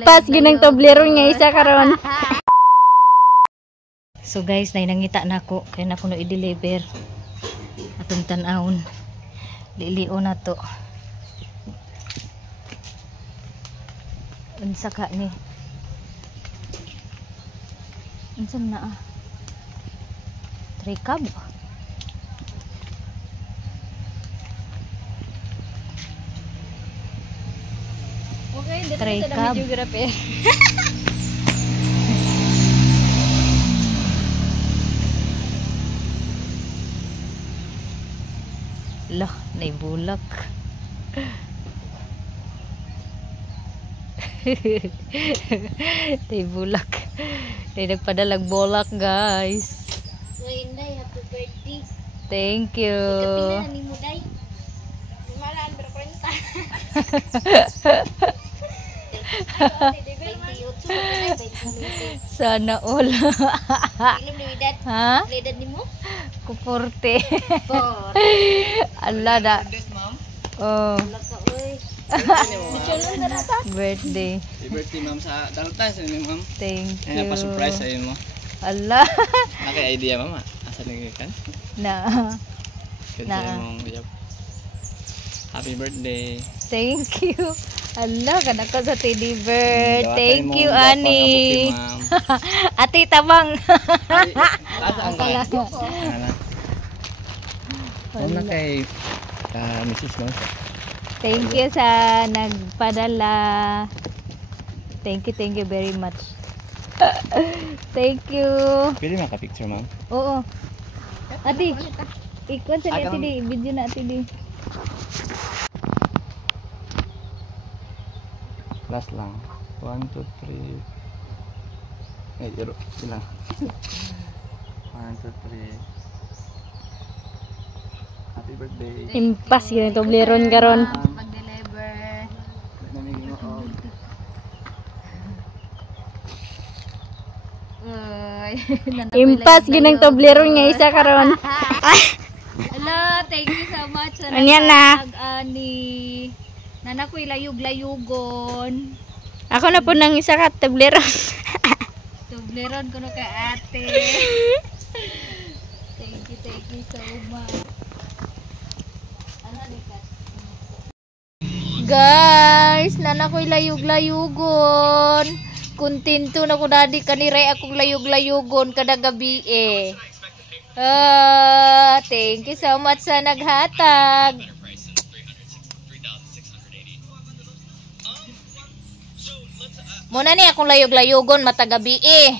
Impas ginang Toblerone nga isa karon. So guys, nangita na ako kay na kuno i-deliver. Atong tan-awon. Lilio na to. Unsa ka ni? Unsa na ah? Tricab. Okay, dito sa videography. Lah, naibulak. Naibulak. Nagpadalag bolak, guys. So, Inday, happy birthday. Thank you. Ikapila ni mo, Day. Malaan, pero kwenta. Sana all. Ilim ni Widad. Ha? Edad ni mo? Kuporte. Por. Allah da. Oh. Wala ka, uy. Birthday. Birthday ma'am sa Daltas ni ma'am. Thank you. Kaya pa-surprise sa mo. Allah. Naka idea mama. Asa ni kan? Na. Kasi mong happy birthday. Thank you. Allah, kanaka sa teddy bear. Thank you, Ani. Ate tabang. Asa ang kala? Wala kay Mrs. Ma'am. Thank you sa nagpadala. Thank you very much. Thank you. Pwede maka-picture ma'am? Oo. Ate, ikon sa ate di, video na ate di. Last lang. 1, 2, 3. Eh, yaro. Silang. 1, 2, 3. Happy birthday. Impas yun, Toblerone karon. Pag-deliver. Namiging mo. Impas ginang Toblerone nga isa karon. Hello, thank you so much. Anyan na. Ani. Nana ko ilayog-layugon. Ako na po nang isa ka Toblerone. Toblerone ko na kay ate. Thank you so much. Ano ni Kat? Guys, nana ko ilayog-layugon. Kuntinto na ko dadi kaniray akong layog-layugon kada gabi eh. Thank you so much sa naghatag. Muna ni akong layog-layogon matagabi eh.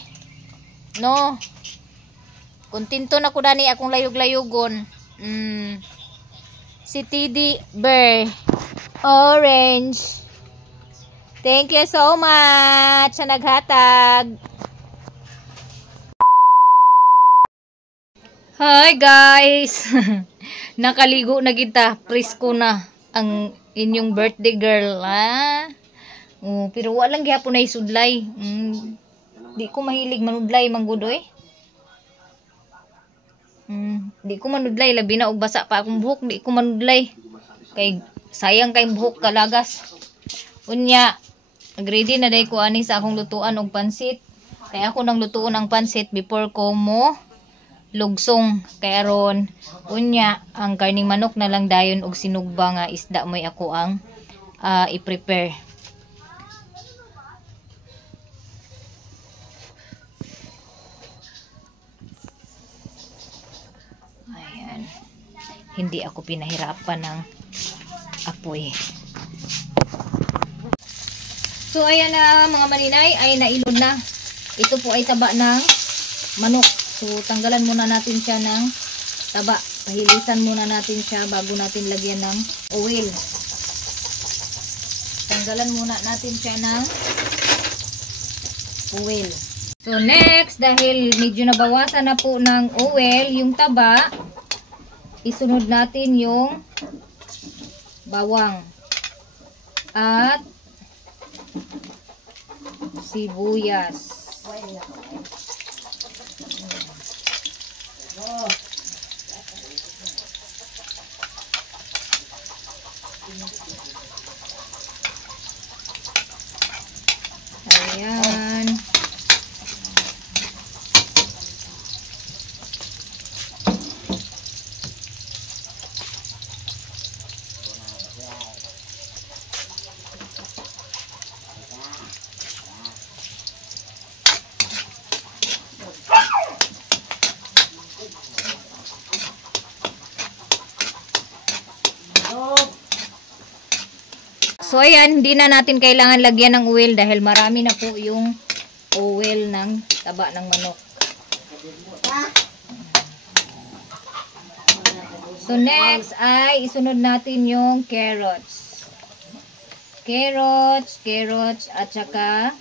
No. Kuntinto na ko dani akong layog-layogon. Si Teddy Bear Orange. Thank you so much sa naghatag. Hi guys. Nakaligo na kita. Presko na ang inyong birthday girl, ha? Oh, pero walang gyapon na isudlay. Di ko mahilig manudlay manggudoy. Di ko manudlay labi na og basa pa akong buhok, di ko manudlay. Kay sayang kay buhok kalagas. Unya, nag-ready na day ko ani sa akong lutuan og pansit. Kay ako nang lutuon ang pansit before ko mo lugsong kay aron. Unya, ang karning manok na lang dayon og sinugba nga isda moy ako ang i-prepare. Hindi ako pinahirapan ng apoy. So ayan na mga maninay, ay nailod na. Ito po ay taba ng manok. So tanggalan muna natin siya ng taba. Pahilisan muna natin siya bago natin lagyan ng oil. Tanggalan muna natin siya ng oil. So next, dahil medyo nabawasan na po ng oil yung taba, isunod natin yung bawang at sibuyas. Ayan. So ayan, hindi na natin kailangan lagyan ng oil dahil marami na po yung oil ng taba ng manok. So next ay isunod natin yung carrots. Carrots at saka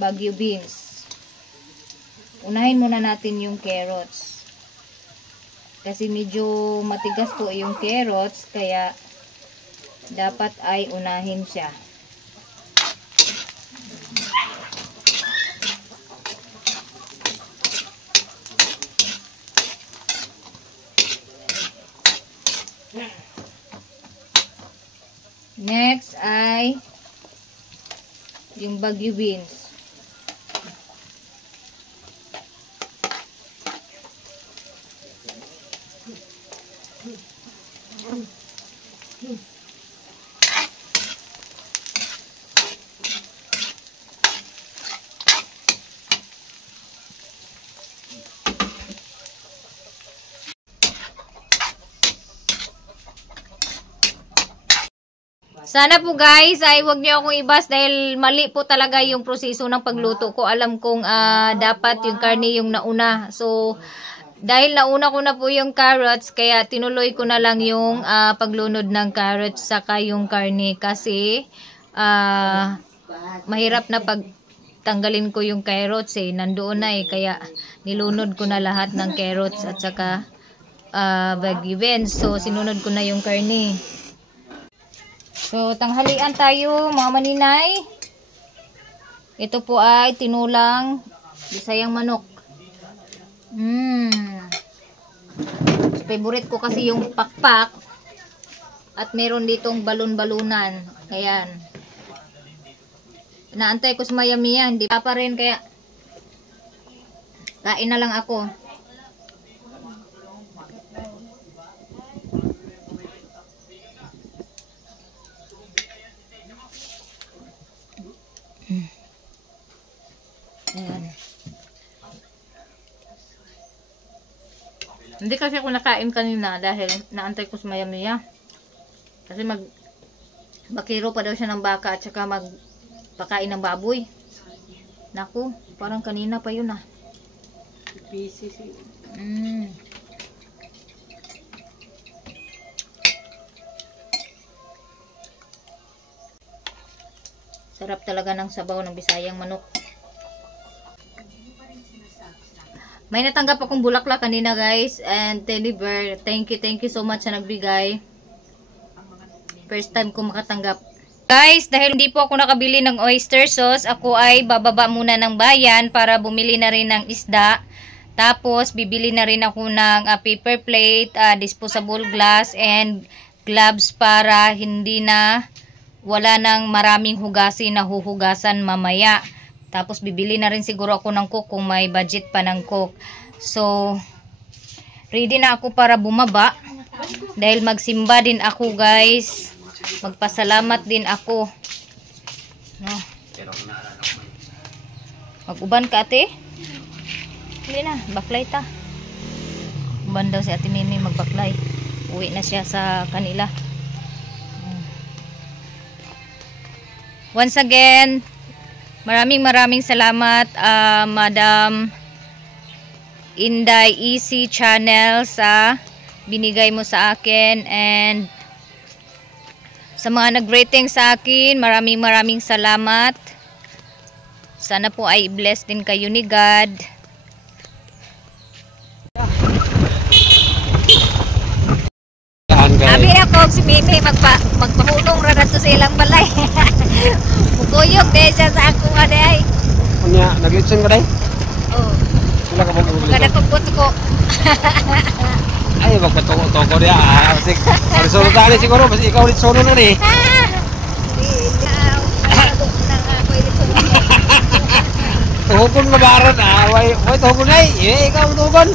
Baguio beans. Unahin muna natin yung carrots. Kasi medyo matigas po yung carrots kaya dapat ay unahin siya. Next ay yung Baguio beans. Sana po guys ay wag niyo akong ibas dahil mali po talaga yung proseso ng pagluto ko. Alam kong dapat yung karne yung nauna. So dahil nauna ko na po yung carrots kaya tinuloy ko na lang yung paglunod ng carrots saka yung karne kasi mahirap na pagtanggalin ko yung carrots eh. Nandoon na eh kaya nilunod ko na lahat ng carrots at saka Baguio beans. So sinunod ko na yung karne. So, tanghalian tayo, mga maninay. Ito po ay tinulang Bisayang manok. Favorite ko kasi yung pakpak. At meron ditong balon-balunan. Ayan. Inaantay ko sa Maya-Mia. Hindi pa rin kaya kain na lang ako. Ayan. Hindi kasi ako nakain kanina dahil naantay ko sa Maya-Mia. Kasi bakiro pa daw siya ng baka at saka magpakain ng baboy. Naku, parang kanina pa yun ah. Busy siya. Sarap talaga ng sabaw ng Bisayang manok. May natanggap akong bulaklak kanina guys and teddy bear. Thank you so much sa nagbigay. First time ko makatanggap. Guys, dahil hindi po ako nakabili ng oyster sauce, ako ay bababa muna ng bayan para bumili na rin ng isda. Tapos bibili na rin ako ng paper plate, disposable glass and gloves para hindi na wala nang maraming hugasin na huhugasan mamaya. Tapos bibili na rin siguro ako ng coke kung may budget pa ng coke. So, ready na ako para bumaba. Dahil magsimba din ako guys. Magpasalamat din ako. No. Mag-uban ka ate? Hindi na, baklay ta. Uban daw si ate Mimi magbaklay. Uwi na siya sa kanila. Once again, maraming salamat Madam Inday Easy Channel sa binigay mo sa akin and sa mga nag-rating sa akin, maraming salamat. Sana po ay bless din kayo ni God. Sabi ako si Mimi magpahulong ra dito sa ilang balay. Mukuyog din siya sa ako aday. Unya, nag-listen ka day? Oo. Wala ka bang ulit? Kada kumpot ko. Ay, magpatoko dia. Kasi, solo tali siguro, basta ikaw ulit solo na ni. tuhukon mabaran ah. Way tuhukon ay. Ikaw tuhukon.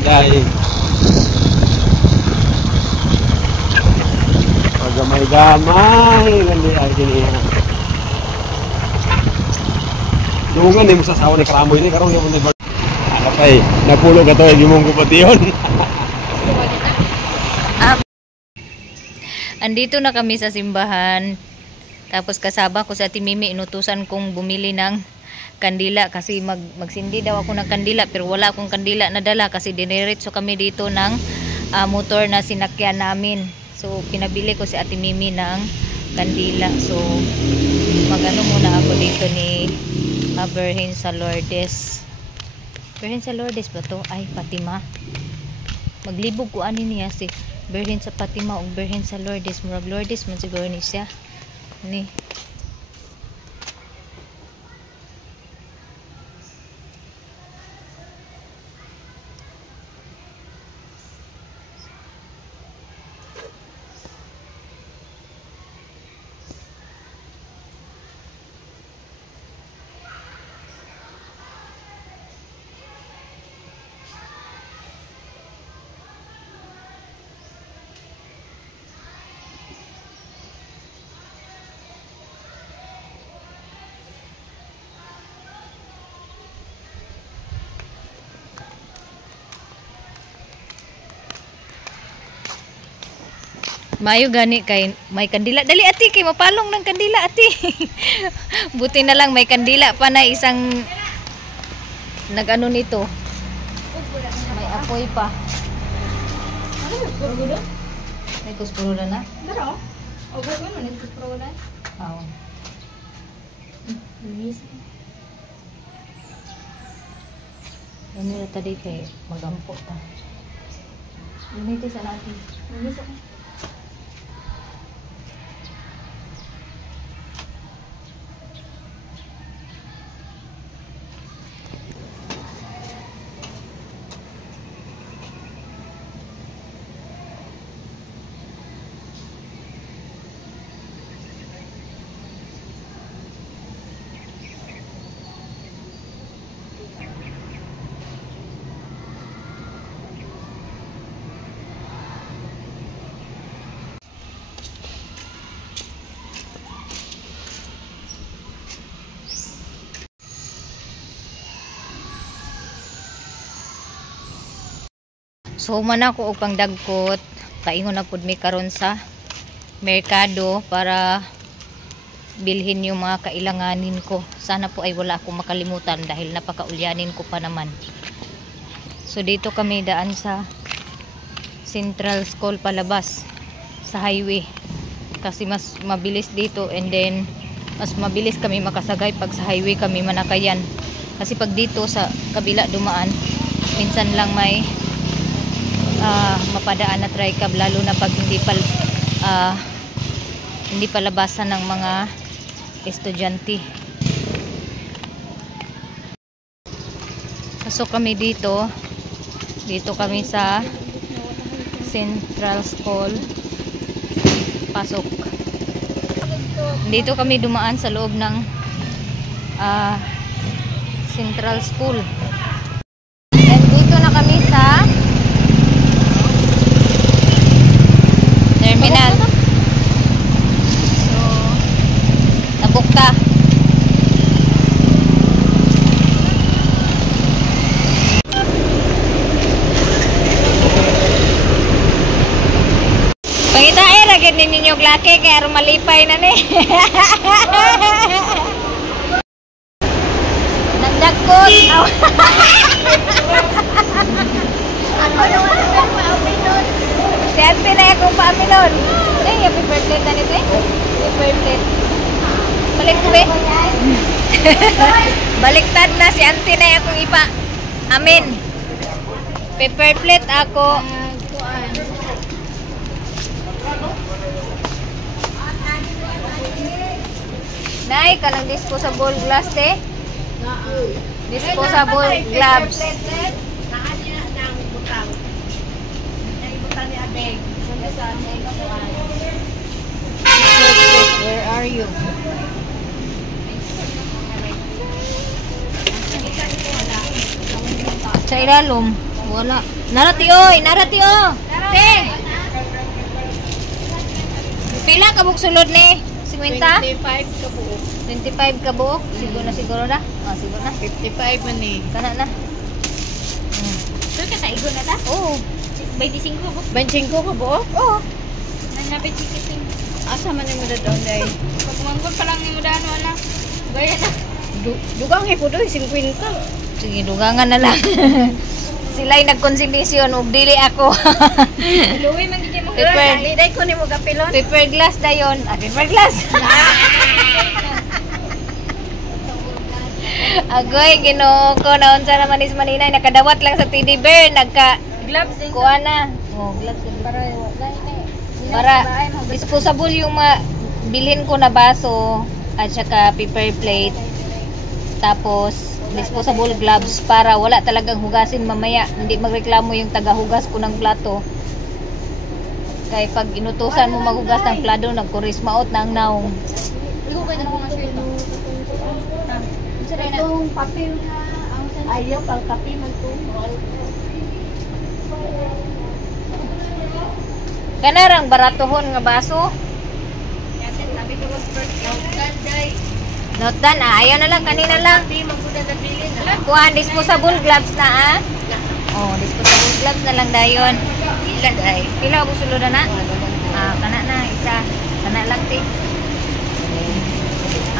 Dahil pagamay-gamay nandi ay dinhi. Dungan ni mo sa sawa ni Karamoy ni karon yung ni ano pay napulo ka to gimong kupation. Andito na kami sa simbahan. Tapos kasama ko sa Ate Mimi, inutusan kong bumili ng kandila kasi magsindi daw ako ng kandila pero wala akong kandila na dala kasi diniretso kami dito ng motor na sinakyan namin. So pinabili ko si Ate Mimi ng kandila. So magano muna ako dito ni Virgen sa Lourdes. Virgen sa Lourdes ba to? Ay, Fatima. Maglibog ko ani niya si Virgen sa Fatima o Virgen sa Lourdes. Murag Lourdes man siguro ni siya. Ni mayo gani kay may kandila. Dali ati kay mapalong ng kandila ati. Buti na lang may kandila pa na isang nagano nito. May apoy pa. Ano yung puro doon? May kuspuro na. Daro? O, gawin mo nito puro na? Oo. Ano na tadi kay magampo ta. Ganito sa natin. Namiss ako. So man ako og pangdagkot, paingon na pud mi karon sa merkado para bilhin yung mga kailanganin ko. Sana po ay wala akong makalimutan dahil napakaulyanin ko pa naman. So dito kami daan sa Central School palabas sa highway. Kasi mas mabilis dito and then mas mabilis kami makasagay pag sa highway kami manakayan. Kasi pag dito sa kabila dumaan, minsan lang may mapadaan na tricab lalo na pag hindi palabasan ng mga estudyante. Pasok kami dito kami sa Central School. Pasok dito kami dumaan sa loob ng Central School. And dito na kami sa terminal. So, nabukta. Pangita ay ragid ninyo glake kaya rumalipay na ni. Nagdagkot. Ako naman ang pauminon. Si ate na akong paaminon. Ay, happy birthday na nito eh. Happy birthday. Balik ko be. Baliktad na si ate na akong ipa. Amin. Paper plate ako. Nay, kanang disposable glass te. Disposable gloves. Where are Mario. Sa ilalom. Wala. Narati oy, narati o. Te. Pila ka buk sulod ni? 50? 25 ka buo. 25 ka buok? Siguro na? Ah, siguro na. 55 man eh. Kana na. So ka sa igo na ta? Oo. 25 ka buo. 25 ka buo? Oo. Nanapit chikiting. Asa man mo daw day? Pagmangkot pa lang ni mo dano na. Gaya na. Dugang hipudo 50. Sige, dugangan na lang. Sila'y nagkonsilisyon ug dili ako. Luwi man gid mo. Paper. Dili day ko nimo kapilon. Paper glass dayon. Ah, paper glass. Agoy, Ginoo ko naon sa naman is maninay nakadawat lang sa teddy bear nagka Gloves din. kuha na. Oh, gloves din. Para disposable yung bilhin ko na baso at saka paper plate. Tapos disposable gloves para wala talagang hugasin mamaya. Hindi magreklamo yung tagahugas ko ng plato. Kaya pag inutusan mo maghugas ng plato, nagkurismaot na ang naong. Igo kay na mga shirt. Itong papel na ayaw pal kape man to. Kanarang baratohon nga baso. Kasi tabi ko was first day. Not done ah. Ayaw na lang, kanina lang. Di magbuda na bilin. Kuha, disposable gloves na ah. Oh, disposable gloves na lang dayon. Ila day. Pila ako sulod na? Ah, kana na, isa. Kana lang ti.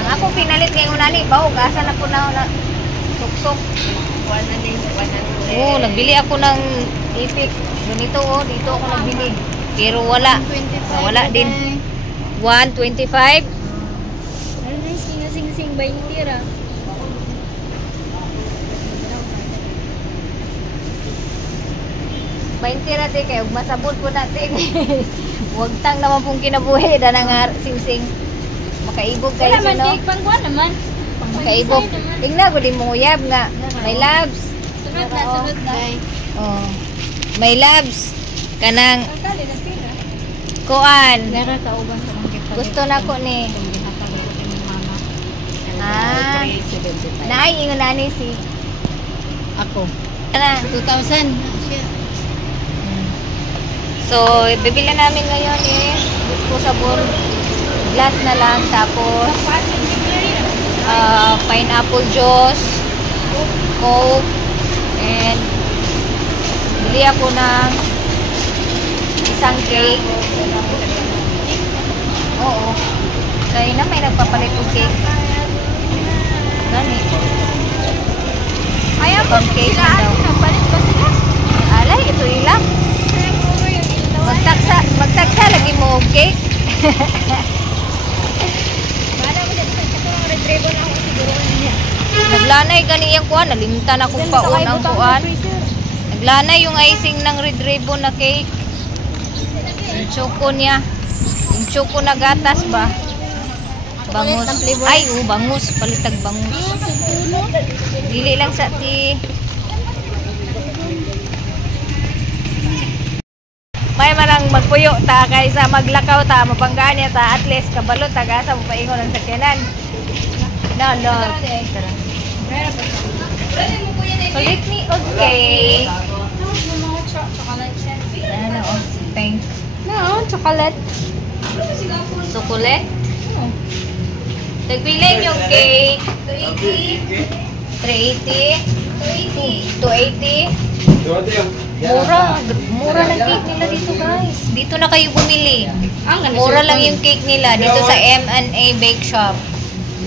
Ang ako pinalit ngayon nani, baog asa na po na suksok. Wala din, wala din. Oo, nagbili ako ng ipik. Ganito oh, dito ako nagbili. Pero wala. Wala din. 125. Ano na sing-sing 20 ra. Tira te kay ug masabot po natin. Wag tang naman pong kinabuhi da nga sing-sing. Makaibog kayo Wala man no. cake pangkuan naman. Makaibog. Tingnan ko di mo uyab nga. My loves. Sunod na, sunod na. Oh. My loves. Kanang Kali na pila. kuan. Gara ka uban sa mga gift. Gusto na ko ni. Ah. Naay ingon ani si Ako. ana 2,000. So, bibili namin ngayon is disposable glass na lang. Tapos, pineapple juice, Coke, and bili ako ng isang cake. Oo. Kaya na may nagpapalit ng cake. Gani. Ayaw Pang cake na daw. Nagpalit ba sila? Alay, ito ilang. Magtagsa lagi mo og cake. Bala mo dito sa kurang red ribbon ako siguro niya. Naglanay ganiyang kuan, nalimtan akong paon ang kuan. Naglanay yung icing ng red ribbon na cake. Yung choco niya. Yung choco na gatas ba? Bangus. Ay, bangus. Palitag bangus. Dili lang sa ti. May manang magpuyo ta kaysa maglakaw ta mapanggaan niya ta at least kabalo ta gasa mo paingon ang sakyanan. No. Palit ni okay. Ano o pink. No, chocolate. Chocolate. Tagpilin yung cake. 380. 280. Mura ng cake nila dito guys. Dito na kayo bumili. Mura lang yung cake nila dito sa M&A Bake Shop.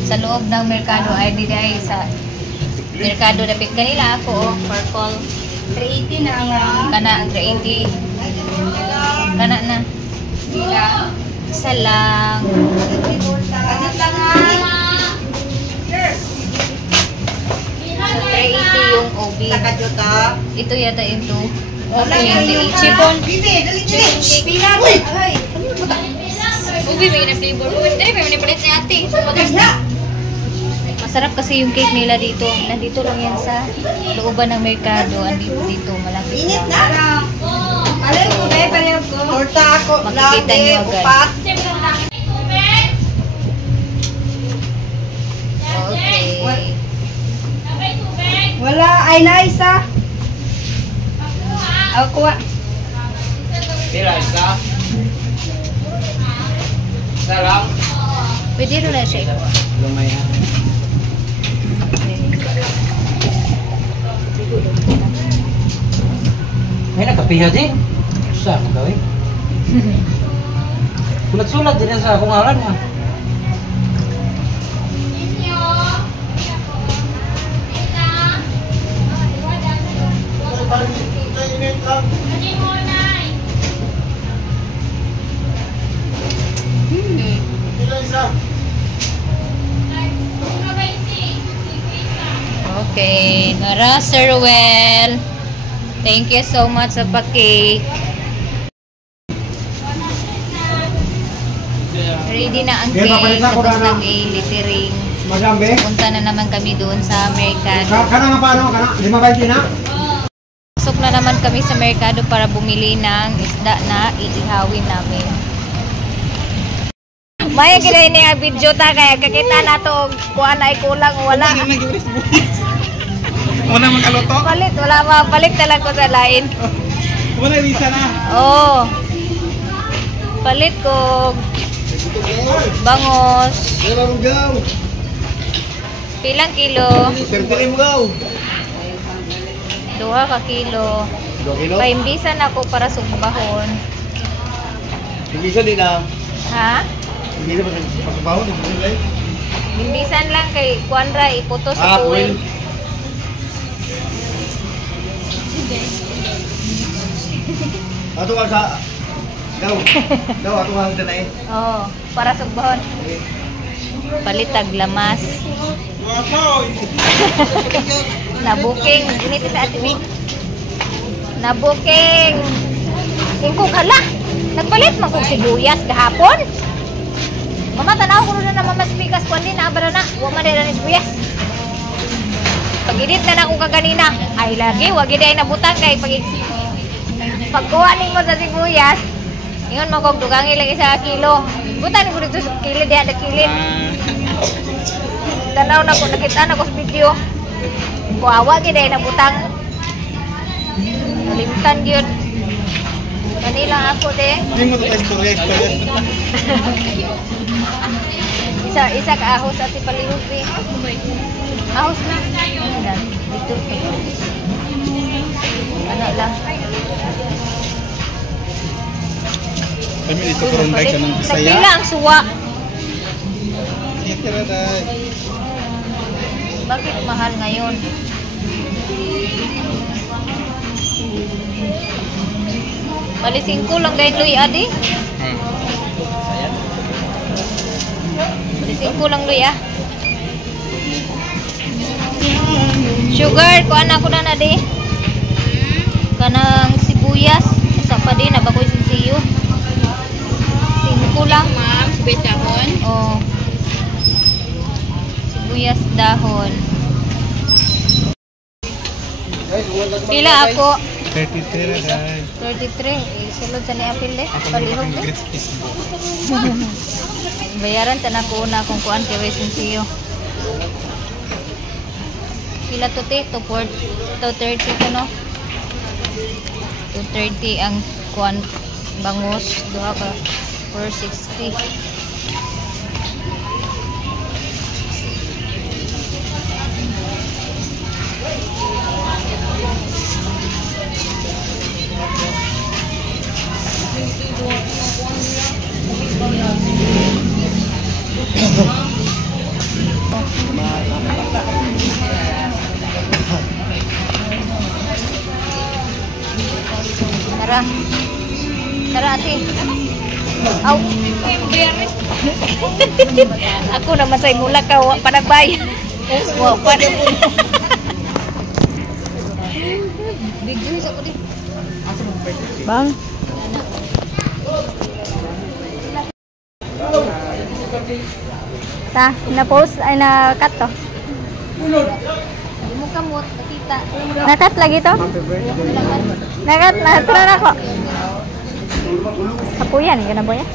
Sa loob ng Mercado ID dahil sa Mercado na pick kanila ako purple 380 na ang kana 380 kana na isa lang so 380 yung OB ito yata yung 2 okay yung 380 chibon. Ubi may na flavor. Dali pa may palit ni ate. masarap kasi yung cake nila dito nandito lang yan sa looban ng Mercado andito dito malapit lang makikita nyo agad Wala, ay na isa. Ako kuha. Pila isa? Isa lang? Pwede rin na siya. Lumayan. Ay, nagkapiha din. Saan mo gawin? Sulat-sulat din sa akong ngalan ha. Okay, nara Sir Ruel. Thank you so much sa pa-cake. Ready na ang cake, tapos nag-littering. Magambe. Punta na naman kami doon sa Mercado. Kana nga paano? Kana? 5.20 na? Pasok na naman kami sa Mercado para bumili ng isda na iihawin namin. Maya gila ini ang video ta kaya kakita na to kuha na ay kulang o wala. Wala makaluto? Palit, wala mapalit talaga ko sa lain. Wala isa na. Oo. Palit ko bangos. Wala mong gaw. Pilang kilo? 33 mo gaw. 2 ka kilo. 2 kilo? Paimbisan ako para sumbahon. Hindi din na. Ha? Hindi na pagbabaho. Imbisan lang kay Kuanra iputo sa Well. tuwil. Ato ka sa... Daw. Daw, ato ka sa tanay. Oo, para sumbahon. Palit tag lamas. Nabuking. Initi sa Ate Vic. Nabuking. Ingkog hala. Nagpalit man kong sibuyas kahapon. Mama, tanaw ko na naman mas pikas ko din. Naabara na. Huwag man din na sibuyas. Pag-edit na ako kaganina. Ay lagi. Huwag din ay nabutang kay pagkuha mo sa sibuyas. Ingon mo kong dugang ilang isa kilo. Butan ko dito sa kilid. Diyan na kilid. Tanaw na ko. Nakita na ko sa video. Kuhawa gid ay nabutang. Nalimtan yun. Kanila ako de. Hindi mo ito istorya. Isa ka ahos at ipalihog de. Ahos na. Dito. Ano lang. Kami dito karon guys sa nang Bisaya. Nagpila ang suwa. Dito na dai. Bakit mahal ngayon? Balising ko lang dahil Luy Adi. Balising ko lang Luy ah. Sugar, kuan ako na na di. Kanang sibuyas. Isa pa din, nabakoy sinsiyo. Singko lang. Ma'am, sibuyas dahon. Oh. Sibuyas dahon. Pila ako? 33 na dai. 33. Sulod sa ni Apil eh. Palihog eh. Bayaran ta na ko na kung kuan kay Resin siyo. Pila to te? 230 ko no? 230 ang kuan bangus. Duha ka 460. Tara. Tara ate. Aw. Ako naman sa imula ka wa pa nagbayad. Wa pa. Bigyo sa ko di. Bang. Ta, na-post ay na-cut to. Hindi mo kamot, nakita. Na-cut lagi to? Na-cut, na-cut na ako. Kapuyan, gana ba yan?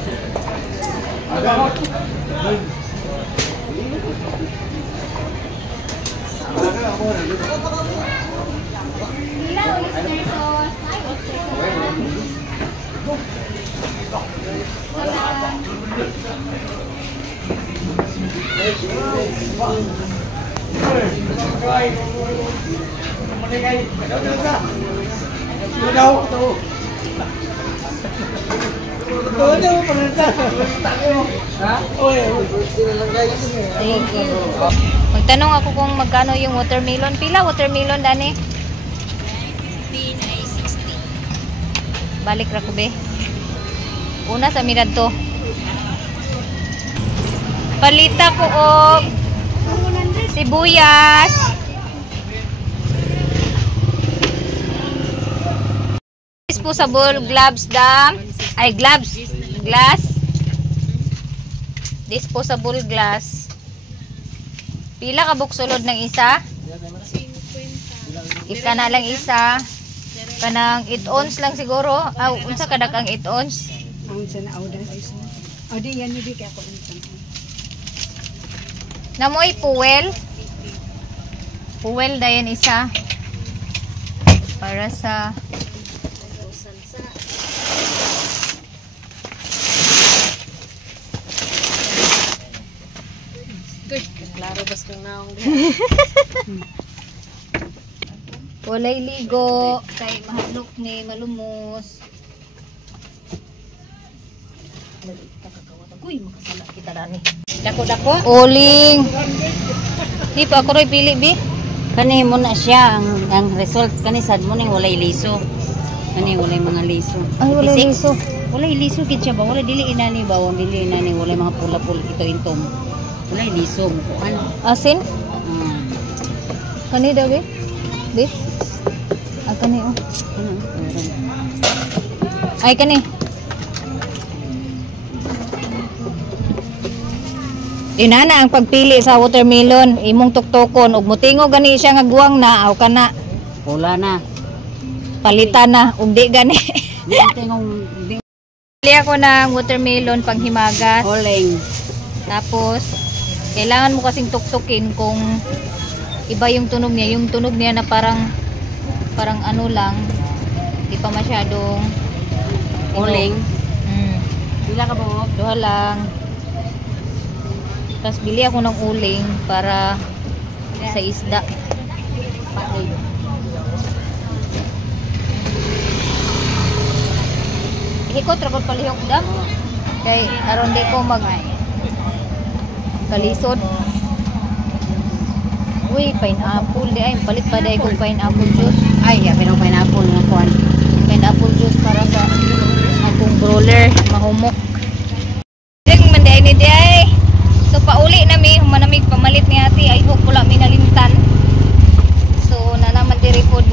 Magtanong ako kung magkano yung watermelon. Pila watermelon, Dani? Balik ra ko be. Una sa mirad to. Palita ko og sibuyas. Disposable gloves dam. Ay gloves. Glass. Disposable glass. Pila ka buksulod ng isa? Ika na lang isa. Kanang 8 ounce lang siguro. Unsa kadak ang 8 ounce? Ang sana audan isa. Adi yan di kay ako unsa. Namoy fuel. Fuel dayon isa. Para sa Klaro bas kang naong. walay ligo kay mahadlok ni malumos. Uy, makasala kita dani. Dako-dako. Uling. Di pa ako rin pili, bi. Kani mo na siya ang result kani sad mo ning walay liso. Kani walay mga liso. Ay, walay liso. Walay liso kid siya ba? Walay dili inani ba? Dili inani walay mga pula-pula ito intom. Walay liso mo kuan. Asin? Kani daw, bi? Bi? Kani, oh. Ay, kani. Inana ang pagpili sa watermelon, imong tuktokon ug mutingo gani siya nga guwang na aw kana Pula na. palitan na ug di gani. Tingong Pili ako ng watermelon panghimagas. oleng. Tapos kailangan mo kasing tuktukin kung iba yung tunog niya. Yung tunog niya na parang ano lang, di pa masyadong Oleng. Bila ka ba? Duha lang. Tapos bili ako ng uling para sa isda. Hikot ragot palihok dam. Kay aron di ko mag kalisod. Uy, pineapple di ay palit pa dai kong pineapple juice. Ay, ya pero pineapple nga kuan. Pineapple juice para sa akong brawler mahumok. Ding man di ay ni di ay. So pauli na mi humanamig pamalit ni ate ay hok pula mi nalimtan. So na naman diri pod.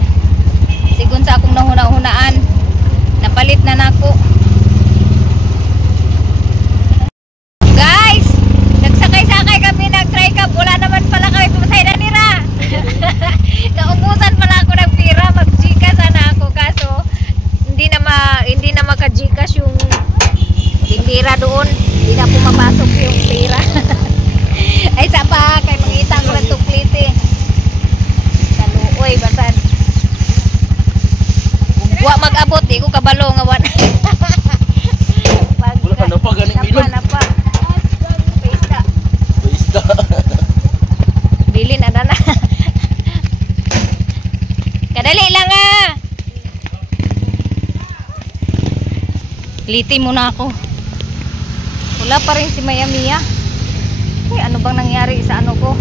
Sigon sa akong nahuna-hunaan. Napalit na nako. Guys, nagsakay-sakay kami nag-try cup. Wala naman pala kami pumasay na nira. Naubusan pala ako ng pira. Mag-Gcash sana ako kaso hindi na maka-Gcash yung tindira doon. Hindi na pumapasok yung pira. Ay sapa kay mangita ko ng tuklit eh. Kaluoy basan. Wa mag-abot di ko kabalo nga wan. Wala na pa ganing milon. Napa. Paista. Isda. Dili na na. Kadali lang ah. Liti muna ako. Wala pa rin si Maya Mia. Ay, ano bang nangyari sa ano ko?